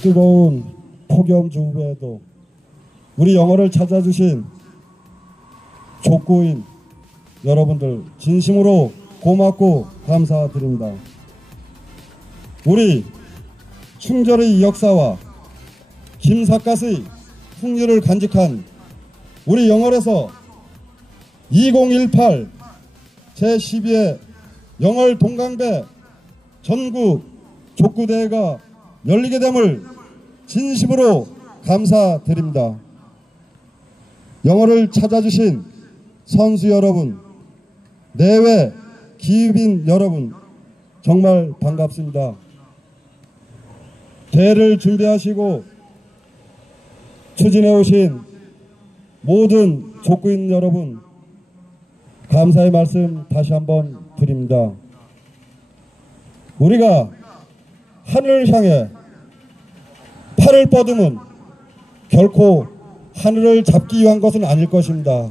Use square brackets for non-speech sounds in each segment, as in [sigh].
이 뜨거운 폭염 주부에도 우리 영어를 찾아주신 족구인 여러분들 진심으로 고맙고 감사드립니다. 우리 충절의 역사와 김삿갓의 풍류를 간직한 우리 영월에서 2018 제12회 영월 동강배 전국 족구대회가 열리게 됨을 진심으로 감사드립니다. 영어를 찾아주신 선수 여러분, 내외 기업인 여러분 정말 반갑습니다. 대회를 준비하시고 추진해 오신 모든 족구인 여러분 감사의 말씀 다시 한번 드립니다. 우리가 하늘을 향해 팔을 뻗으면 결코 하늘을 잡기 위한 것은 아닐 것입니다.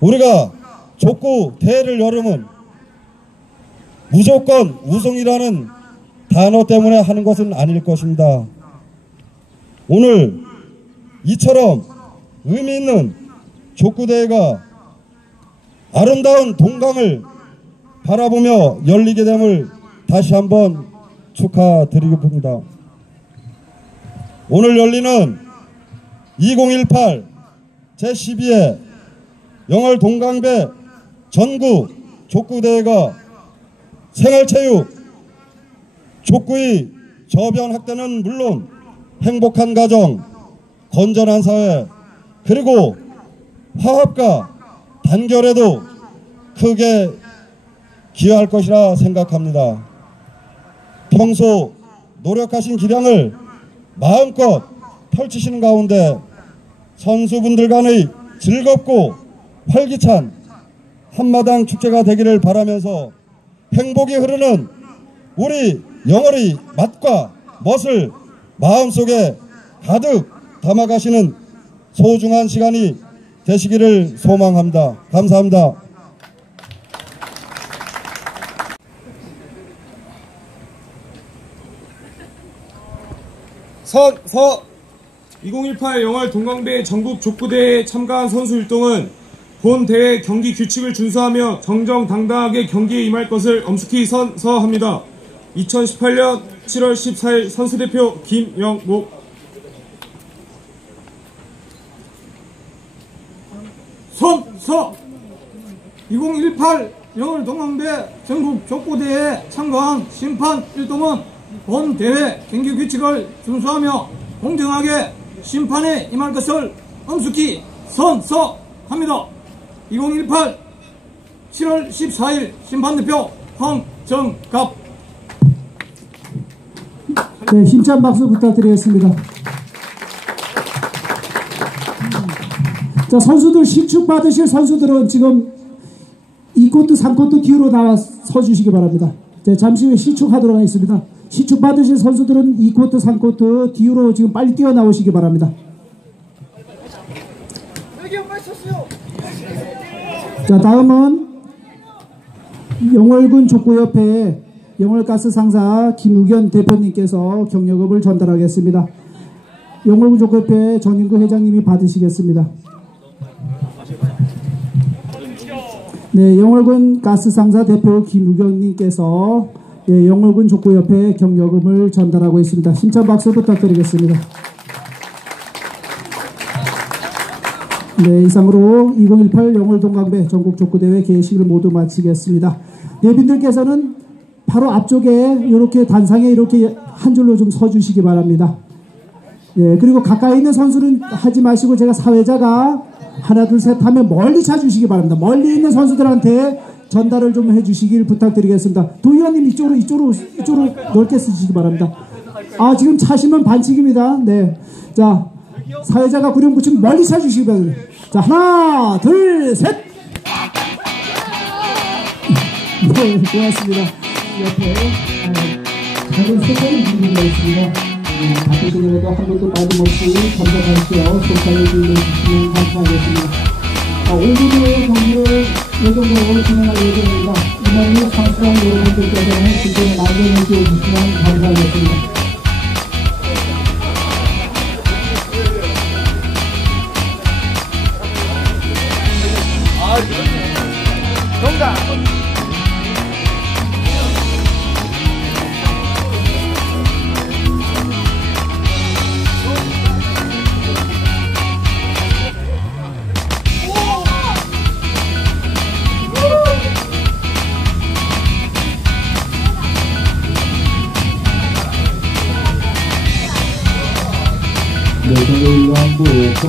우리가 족구 대회를 열으면 무조건 우승이라는 단어 때문에 하는 것은 아닐 것입니다. 오늘 이처럼 의미 있는 족구대회가 아름다운 동강을 바라보며 열리게 됨을 다시 한번 축하드리겠습니다. 오늘 열리는 2018 제12회 영월 동강배 전국 족구대회가 생활체육, 족구의 저변 확대는 물론 행복한 가정, 건전한 사회, 그리고 화합과 단결에도 크게 기여할 것이라 생각합니다. 평소 노력하신 기량을 마음껏 펼치시는 가운데 선수분들 간의 즐겁고 활기찬 한마당 축제가 되기를 바라면서 행복이 흐르는 우리 영월의 맛과 멋을 마음속에 가득 담아가시는 소중한 시간이 되시기를 소망합니다. 감사합니다. 선, 서. 2018 영월 동강배 전국 족구대회에 참가한 선수 일동은 본 대회 경기 규칙을 준수하며 정정당당하게 경기에 임할 것을 엄숙히 선 서합니다. 2018년 7월 14일 선수대표 김영목. 선서. 2018 영월 동강배 전국 족구대회에 참가한 심판 일동은 본 대회 경기 규칙을 준수하며 공정하게 심판에 임할 것을 엄숙히 선서합니다. 2018 7월 14일 심판대표 황정갑 네, 힘찬 박수 부탁드리겠습니다. 자, 선수들 시축 받으실 선수들은 지금 2코트, 3코트 뒤로 나와 서 주시기 바랍니다. 네, 잠시 후에 시축하도록 하겠습니다. 시축 받으실 선수들은 2코트, 3코트 뒤로 지금 빨리 뛰어나오시기 바랍니다. 자, 다음은 영월군 족구협회 영월가스 상사 김우견 대표님께서 경력업을 전달하겠습니다. 영월군 족구협회 전인구 회장님이 받으시겠습니다. 네, 영월군 가스 상사 대표 김우경님께서 예, 영월군 족구협회 경력금을 전달하고 있습니다. 심찬 박수 부탁드리겠습니다. 네, 이상으로 2018 영월 동강배 전국 족구대회 개식을 모두 마치겠습니다. 예빈들께서는 바로 앞쪽에 이렇게 단상에 이렇게 한 줄로 좀 서주시기 바랍니다. 예, 그리고 가까이 있는 선수는 하지 마시고 제가 사회자가 하나 둘 셋 하면 멀리 차주시기 바랍니다. 멀리 있는 선수들한테 전달을 좀 해주시길 부탁드리겠습니다. 도의원님 이쪽으로 이쪽으로 이쪽으로 넓게 쓰시기 바랍니다. 아 지금 차시면 반칙입니다. 네, 자 사회자가 구령 붙이면 멀리 차주시기 바랍니다. 자 하나 둘 셋. 네 고맙습니다. 옆에 작은 색깔이 준비되어 있습니다. 바쁘시더라도 한 번도 빠짐없이 감사하시어 속상해 주시면 감사하겠습니다. 어, 오늘의 경기를 노동법을 진행할 예정입니다. 이만이 상스러운 여러분들께 대한 진정을 남겨놓게 해주시면 감사하겠습니다. 아,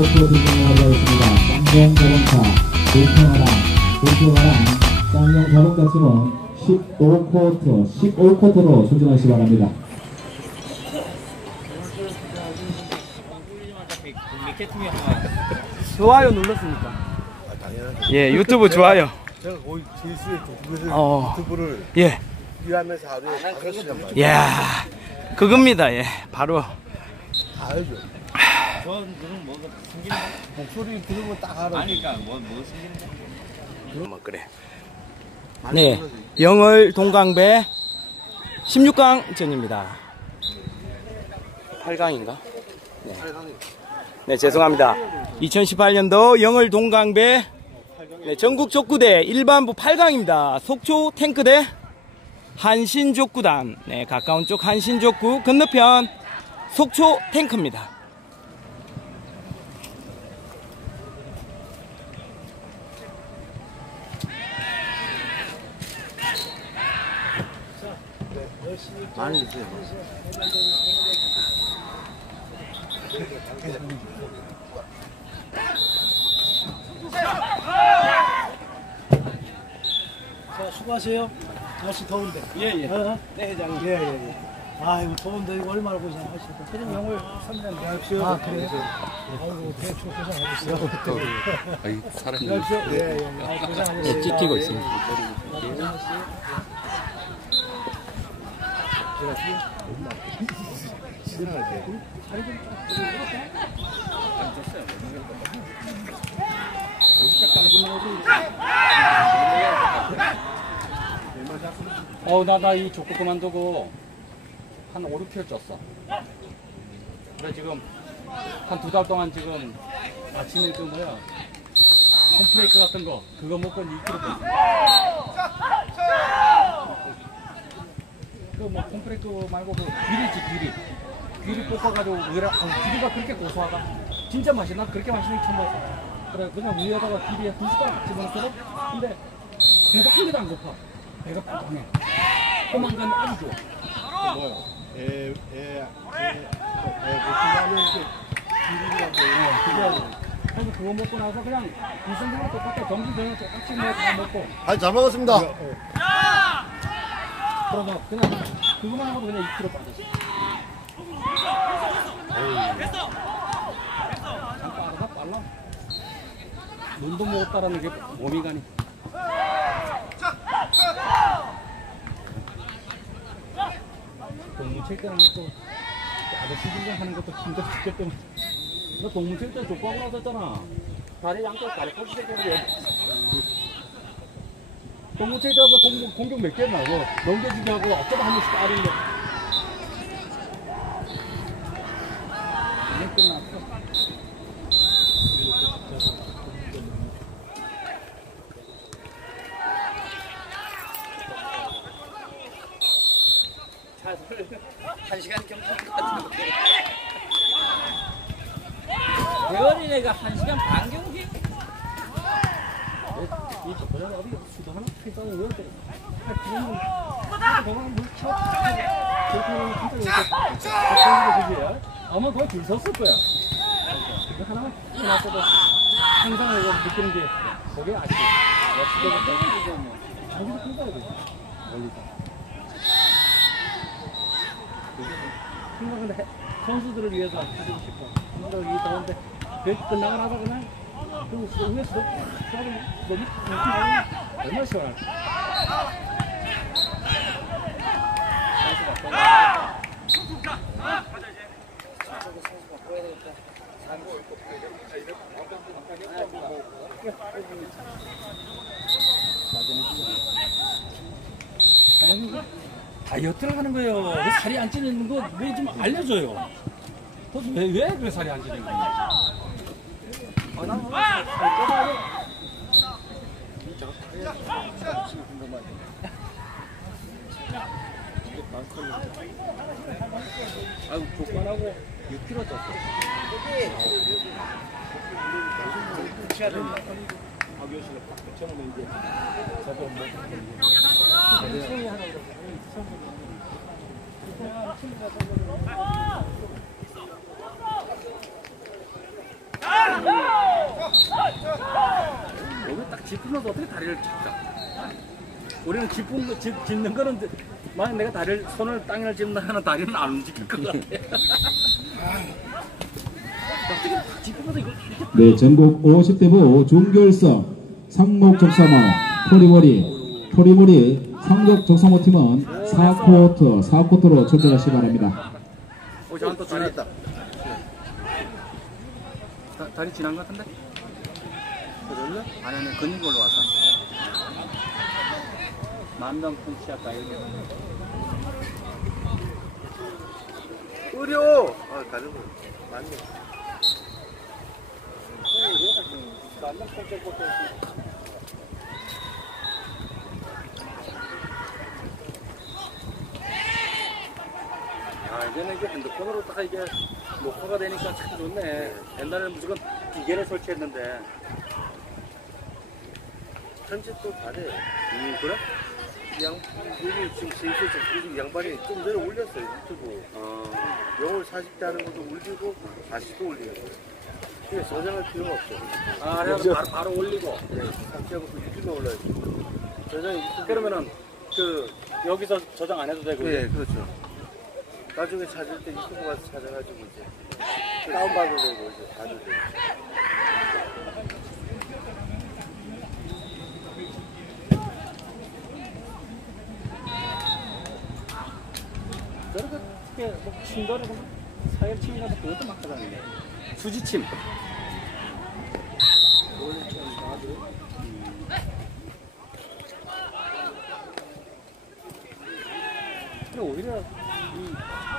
진행하고 있습니다. 쌍용 자동차, 도평하랑, 도평하랑, 쌍용 자동차 팀은 15쿼터, 15쿼터로 출전하시기 바랍니다. 좋아요 눌렀습니까? 예, 유튜브 좋아요. 제가 거의 그것을 어. 유튜브를 예. 일하면서 하루에 다섯 시간 만 이야, 그겁니다. 예, 바로. 다 알죠. 목소리 들으면 딱 알아. 뭐 그래. 네, 영월 동강배 16강 전입니다. 8강인가? 네. 네, 죄송합니다. 2018년도 영월 동강배 네, 전국 족구대 일반부 8강입니다. 속초 탱크대 한신족구단. 네, 가까운 쪽 한신족구 건너편 속초 탱크입니다. 많이 드세요. 자, 수고하세요. 날씨 더운데. 예, 예. 어? 네, 회장님. 예, 예, 예. 아, 이거 더운데 이거 얼마나 고생하셨다. 그냥 영월 3년 대학교. 아, 그래요? 아이고, 대충 고생하셨어요. 또, 아이, 사람이. 예, 예. 아, 고생하셨어요. 예, 찍히고 아, 예. 있습니다. 어, 나, 나 이 족구 그만두고 한 5, 6kg 쪘어. 그래, 지금 한 두 달 동안 지금 아침에 그 뭐야, 콤프레이크 같은 거, 그거 먹고 2kg 뺐어. 그뭐 콤프레이크 말고 그 귀리지, 귀리. 귀리 볶아가지고 의라, 아, 귀리가 그렇게 고소하다. 진짜 맛있나 그렇게 맛있는 게 처음 봤어. 그래, 그냥 위에다가 귀리에 두 숟가락 집어넣거든? 근데 배가 한 개도 안 고파. 배가 뻥해. 포만감이 아주 좋아. 에, 에, 에, 에, 보시면 이제 그게 그래서 그거 먹고 나서 그냥 일상생활 똑같아. 점심 저녁 똑같이 뭐다 먹고. 아니 잘 먹었습니다. 그러면 그냥 그거만 하고도 그냥 2kg 빠졌어. 참 빠르다 빨라. 눈도 먹었다라는 게 몸이 가니. 동무칠 때랑 또 아저씨 분장 하는 것도 힘들어 죽겠더만. 너 동무칠 때 족구하고 나섰잖아. 다리 양쪽 다리 뻗치게 때 와서 공격, 공격 몇 개나 하고 넘겨주기 하고 어쩌다 한 번씩 따르는데. 이제 끝났어. 한 시간 경찰 같은 대원이네가 한 시간 반 경기? 이 저번에 어디 수도 하나 피자는 왜 그래? 아, 그거는 그거는 물 쳐. 그렇게 하면 진짜 이렇게 그런 거 그지? 아마 거의 줄 섰을 거야. 이거 하나만 해놨어도 항상 이거 느끼는 게 아직 역시되겠다. 자기도 끊어야 돼. 멀리서. 생각은 해- 선수들을 위해서 해주고 싶어. 선수들 이 더운데 배 끝나고 나서 그냥 그 위에서 저기 너무 얼마나 시원할까? 아니, 다이어트를 하는 거예요. 왜 살이 안 찌는 거 뭐 좀 알려줘요. 도대체 왜, 왜, 왜 살이 안 찌는 거예요? 아, 난 뭐, 살 쪄봐요. 진짜, 살이 궁금하네. 아유, 조건하고. 6kg 쪘어. 치야 됩니다. 아교실에 처음에 이제 저도 뭐 손이 하나 여기 딱 짚으면서 어떻게 다리를 짚까? 우리는 짚은 거, 짚, 짚는 거는 만약 내가 다리를 손을 땅을 짚는다 하는 다리는 안 움직일 것 같아. [laughs] 네, 전국 50대부 중결성 상목 적사모 토리머리 토리머리 상격 적사모 팀은 4쿼터 4쿼터로 전달하시기 바랍니다. 어, 저한 또 다리 다, 다리 지난 것 같은데? 그랬나? 아니 아니 근육 올라왔어. 만담풍 시작가 이렇게. 의료. 아거 맞네. 아 이제는 이게 핸드폰으로 딱 이게 녹화가 되니까 참 좋네. 옛날에는 무조건 기계를 설치했는데. 편집도 잘해. 음 그래? 양 여기 지금 제이스 지금 양반이 좀 전에 올렸어요 유튜브. 어. 영월 40대 하는 것도 올리고 다시 또 올리는 거예요. 그냥 저장할 필요가 없어. 아 그래서 바로, 바로 올리고. 네, 삭제하고 그 유튜브에 올라야지. 저장 유튜브. 그러면은 그 여기서 저장 안 해도 되고. 네, 그렇죠. 나중에 찾을 때 유튜브 가서 찾아가지고 이제 다운받아도 되고 이제 봐도 되고. 침 같은 그것도 막 하잖아요. 수지침. 근데 오히려 이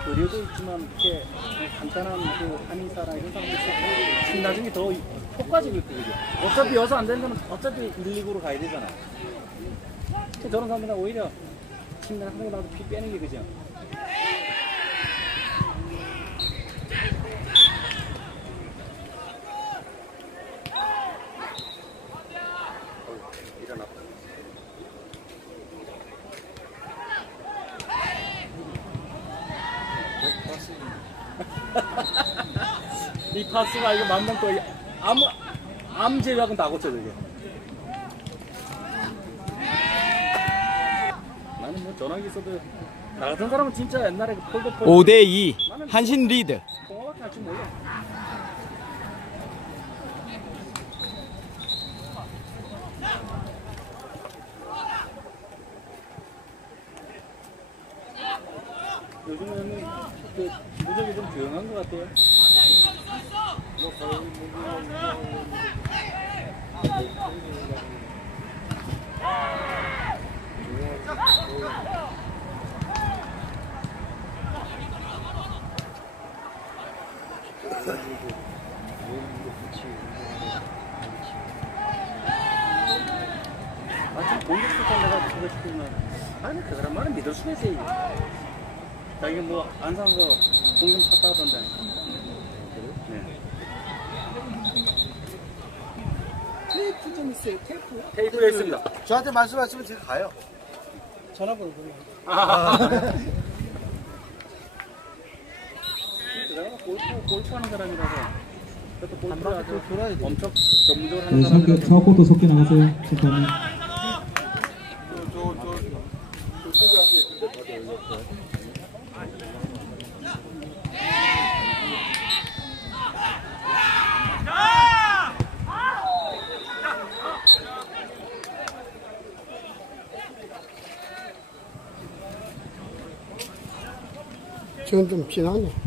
의료도 있지만 이렇게 간단한 그 한의사나 이런 사람들 침 나중에 더 효과적일 거거든요. 어차피 여서 안 거는 어차피 119로 가야 되잖아. 저런 사람들은 오히려 침 나는 거 나도 피 빼는 게 그죠. 이 파스가 이거 만만 또 아무 암 제외하고는 다 고쳐 저게. 나는 뭐 전화기 있어도 나 같은 사람은 진짜 옛날에 그 폴더 폴더 5대2 한신 리드. 통화밖에 할줄 몰라. 요즘에는 그 기부적이 좀 조용한 것 같아요. 아, 공격 내가 시키면 아니 그 사람 말은 믿을 수가 있어요. 자기 뭐 안산서 공격 샀다 하던데. 네. 테이프 좀 있어요. 테이프. 테이프에 있습니다. 저한테 말씀하시면 제가 가요. 전화번호 보내. 내가 골프 골프하는 사람이라서. 그것도 골프를 아주 엄청 전문적으로 하는 네, 상격 사람이라서. 4쿼터 속게 나가세요. 심판님. 지금 좀 지나네.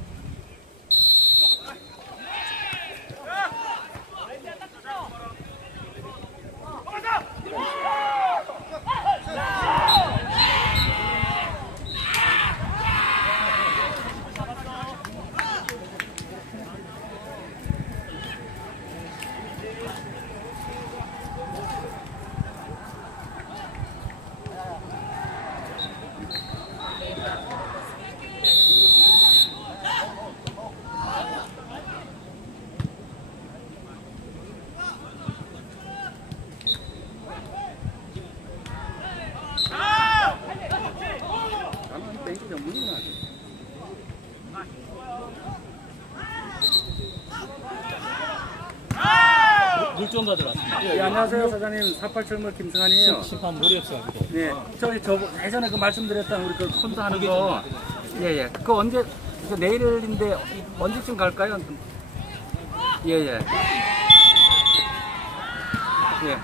물좀 가져왔습니다. 예, 안녕하세요 사장님 48철물 김승환이에요. 심판 무리였어. 네, 저기 저 예전에 그 말씀드렸던 우리 그 콘도 하는 거, 예 예, 그거 언제 그 내일인데 언제쯤 갈까요? 예 예. 예.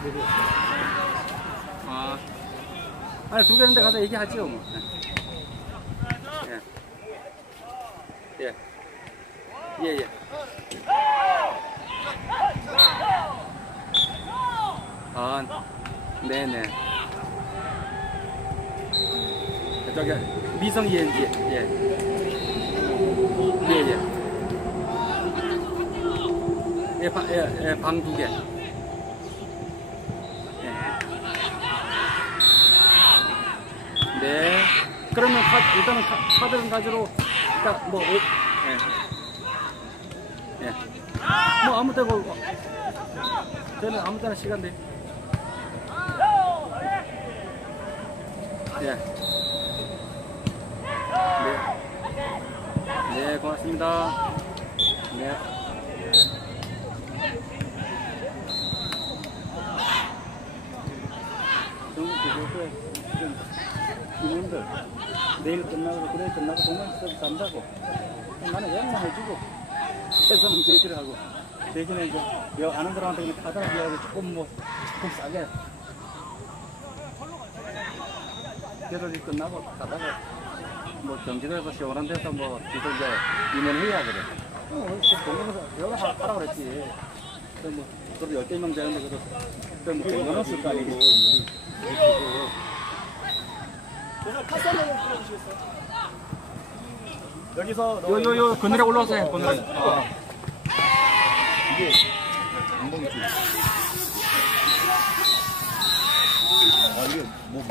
아, 아니 두 개인데 가서 얘기하죠 뭐. 예. 예. 예 예. 아, 네네. 저기 미성 ENG 예. 예, 예. 예, 방, 예, 예, 방 두 개. 예. 네. 그러면 카, 일단은 카, 카드는 가지로 일단 뭐 오, 예. 예. 뭐 아무 때고 저는 아무 때나 시간 돼. 예. 네. 네, 고맙습니다. 네. 임원들 내일 끝나고 그래 끝나고 동만 서비스 한다고 나는 양념해주고 최선은 제기를 하고 대신에 이제 여 아는 사람한테 그냥 카드나 비하고 조금 뭐 조금 싸게 결혼이 끝나고 가다가 뭐 경기도에서 시원한 데서 뭐 지도 이제 임원회의야 그래. 어, 공원에서 여기 하- 하라 그랬지. 그래 뭐 그래도 열대 명 되는데 그래도 그래 뭐 백만 원쓸 거 아니고. 여기서 요요요 그늘에 올라오세요 그늘에. 아. 이게 쪽.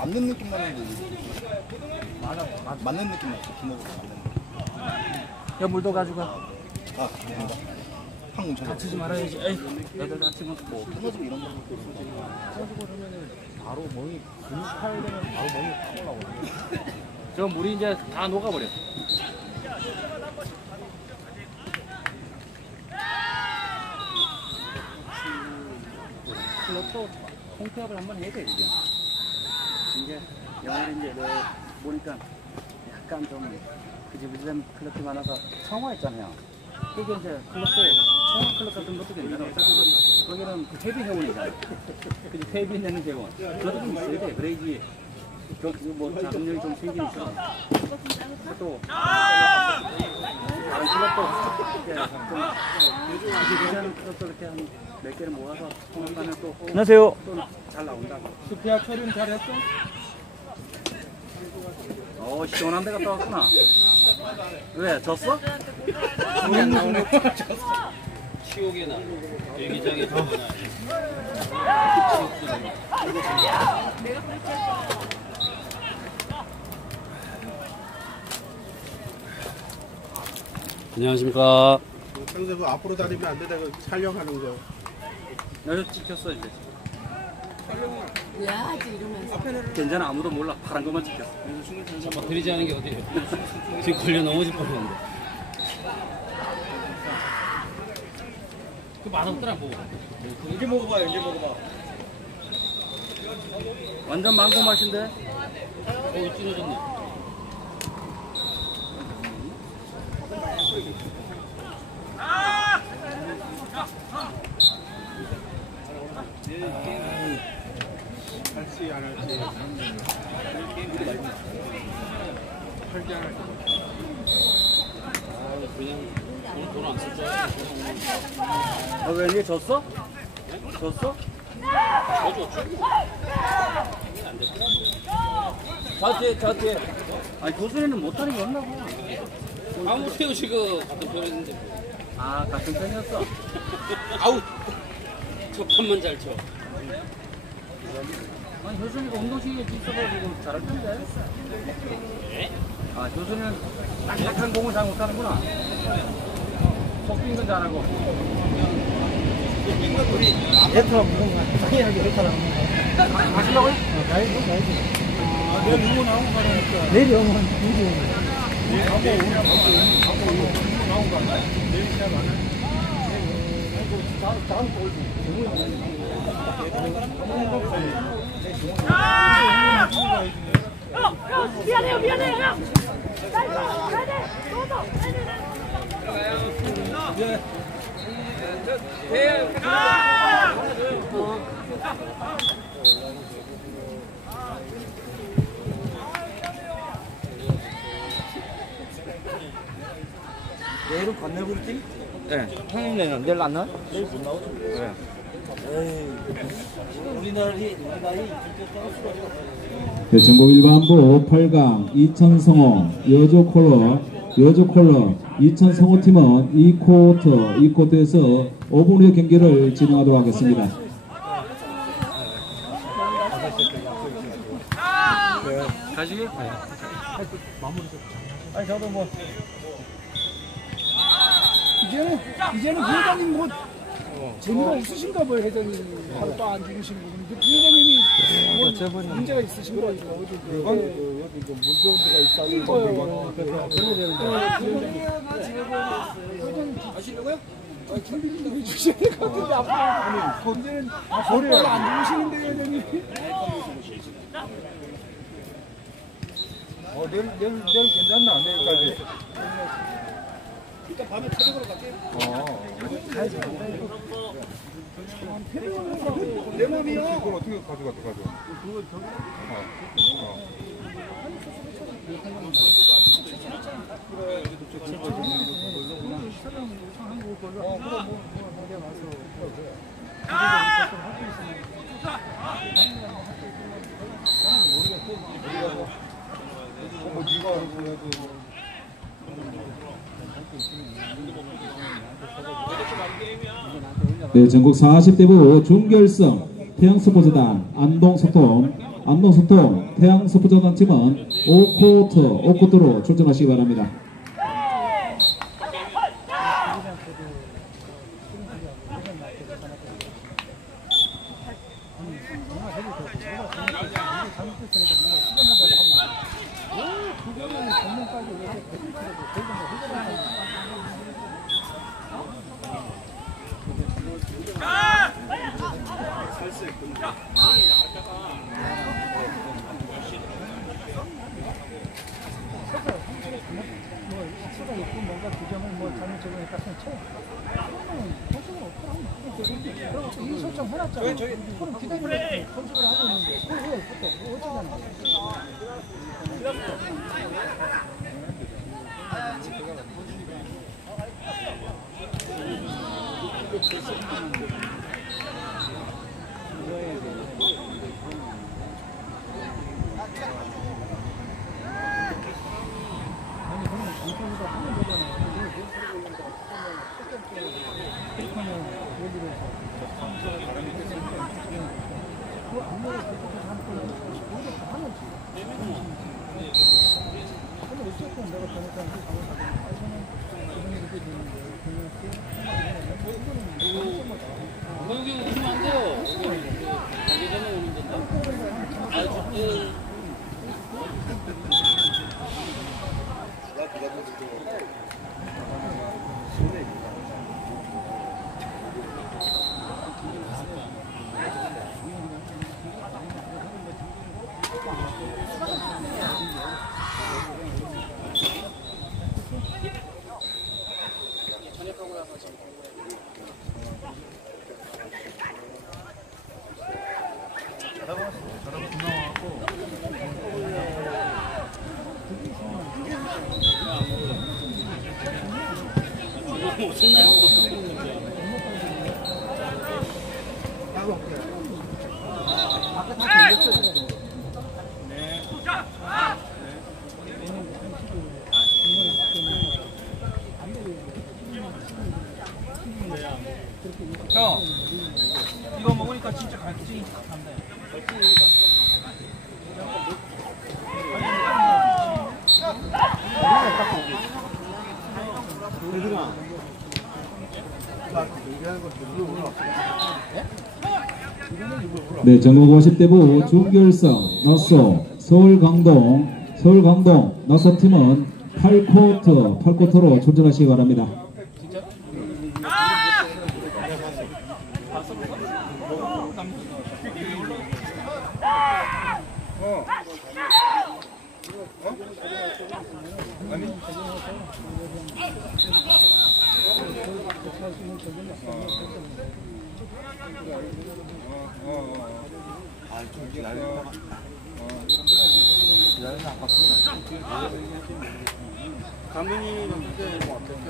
맞는 느낌 나는데. 맞아, 맞, 맞는 느낌 났어. 주먹으로 맞는 느낌. 야 물도 가지고 가. 아, 감사합니다. 전에 다치지 말아야지. 에이, 애들 다치면 뭐. 끊어지고 이런 거. 바로 멍이 근육 파열되면 바로 멍이 확 올라오고. 저 물이 이제 다 녹아버려. 클럽도 통폐합을 한번 해야 돼, 이제. 이제 영화를 이제 뭐 보니까 약간 좀 그지부지된 클럽이 많아서 청화했잖아요. 그게 이제 클럽도 청화 클럽 같은 것도 괜찮아. 어차피 거기는 그 퇴비 회원이잖아. 그지 퇴비 내는 회원. 그것도 좀 있어야 돼. 그래야지 그, 그뭐 자금력이 좀 생기니까. 또 안녕하세요. 또잘 나온다고. 수피아 처리는 잘했어? 어 시원한 데 갔다 왔구나. 왜 졌어? 우리 안 나오네. 치옥의 날. 일기장에 날. 안녕하십니까. 평소 그 앞으로 다니면 안 되다가 촬영하는 거. 여기 찍혔어 이제. 괜찮아 아무도 몰라 파란 것만 찍혔어. 잠깐 드리지 않은 게 어디예요? 지금 걸려 넘어질 뻔했는데. 그 맛없더라 뭐. 이제 먹어봐요 이제 먹어봐. 완전 망고 맛인데? 어, 찐해졌네. 할지 안 할지. 아, 그냥 오늘 돈안 오늘 아 왜? 얘 졌어? 졌어? 저한테, 저한테. 아니 교수님은 못하는 게 없나 봐. 아무 태우시고 같은 편했는데. 아 같은 편이었어. 아우! 저 판만 잘 쳐. 아니 교수님이 운동신경이 있어가지고 잘할 텐데. 아 교수님은 딱딱한 공을 잘 못하는구나. 속빈 건 잘하고. 에트라 무슨 말? 당연하게 에트라. 가시려고요? 내일 누구 나온 거니까. 내일 영원 누구? 미안해요, 미안해요, 형. 나 이거 가야 돼. 너도 가야 돼. 내일은 건네볼지? 네. 형님 내는 내일 안 나? 내일 못 나오죠. 네. 네, 전국 일반부 8강 이천성호 여조 콜러 여조 콜러 이천성호 팀은 2쿼터 2쿼터에서 5분 후의 경기를 진행하도록 하겠습니다. 가시게? 아니 저도 뭐 이제는 이제는 회장님 뭐 재미가 없으신가 봐요 회장님. 하루 또안 주무시는 분. 근데 회장님이 뭐 문제가 있으신 거 이거 어디 그 어디 그물 좋은 데가 있다고 그래서 그래야 되는데 회장님 아시려고요? 아, 김비님이 해주셔야 될 것 같은데 앞으로 아니 이제는 하루 안 주무시는데 회장님. 어 내일 내일 내일 괜찮나? 내일까지 일단 밤에 태백으로 갈게요. 어. 가야지. 내 몸이요. 그걸 어떻게 가져가 또 가져? 그거 저기. 어. 뭐 네가 알아서 해도 네, 전국 40대부 준결승 태양스포츠단 안동소통 안동소통 태양스포츠단 팀은 5쿼터 5쿼터로 출전하시기 바랍니다. 수가 있고 뭔가 규정을 뭐 잘못 적용했다 그냥 쳐. 그러면 선수가 없더라. 그리고 또 이 설정 해놨잖아. 그럼 기다리고 선수를 하고 있는데 그걸 왜 그때 어쩌자는 거야. 아 니 그러면 방송에서 하는 거잖아. 근데 왜 그러고 있는 거야? 그렇게 하면 예를 들어서 선수가 다른 데그 안무를 그렇게 하는 거는 오히려 더 하는지. 근데 어쨌든 내가 보니까 그 방을 가고 아니 저는 기분이 그렇게 되는데 그냥 그 이거는 방송마다 건강경 오시면 안 돼요. 가기 전에 오는 건데. 아, 저, 형 네, 전국 50대 부 중결성 너소 서울 강동 서울 강동 너소 팀은 8쿼터 8쿼터로 출전하시기 바랍니다. 아! 기다려. 기다려서 안 바꾼다. 감독님 어떻게 어떻게?